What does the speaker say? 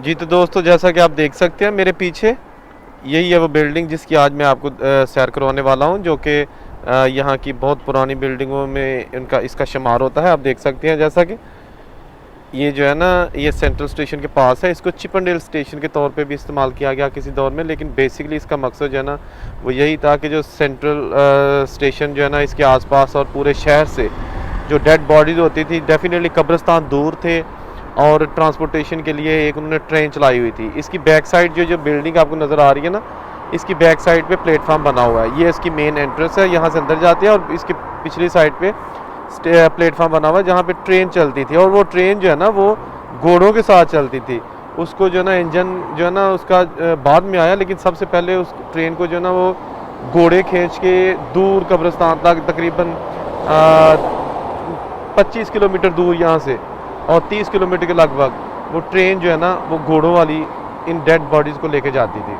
जी तो दोस्तों, जैसा कि आप देख सकते हैं मेरे पीछे, यही है वो बिल्डिंग जिसकी आज मैं आपको सैर करवाने वाला हूं, जो कि यहाँ की बहुत पुरानी बिल्डिंगों में इनका इसका शुमार होता है। आप देख सकते हैं जैसा कि ये जो है ना, ये सेंट्रल स्टेशन के पास है। इसको चिपनडेल स्टेशन के तौर पे भी इस्तेमाल किया गया किसी दौर में, लेकिन बेसिकली इसका मकसद जो है ना वो यही था कि जो सेंट्रल स्टेशन जो है ना, इसके आसपास और पूरे शहर से जो डेड बॉडीज होती थी, डेफिनेटली कब्रिस्तान दूर थे और ट्रांसपोर्टेशन के लिए एक उन्होंने ट्रेन चलाई हुई थी। इसकी बैक साइड जो जो बिल्डिंग आपको नज़र आ रही है ना, इसकी बैक साइड पे प्लेटफार्म बना हुआ है। ये इसकी मेन एंट्रेंस है, यहाँ से अंदर जाते हैं, और इसकी पिछली साइड पे प्लेटफार्म बना हुआ है जहाँ पे ट्रेन चलती थी। और वो ट्रेन जो है ना वो घोड़ों के साथ चलती थी। उसको जो है ना इंजन जो है ना उसका बाद में आया, लेकिन सबसे पहले उस ट्रेन को जो है ना वो घोड़े खींच के दूर कब्रिस्तान तक, तकरीबन 25 किलोमीटर दूर यहाँ से और 30 किलोमीटर के लगभग, वो ट्रेन जो है ना वो घोड़ों वाली इन डेड बॉडीज़ को लेके जाती थी।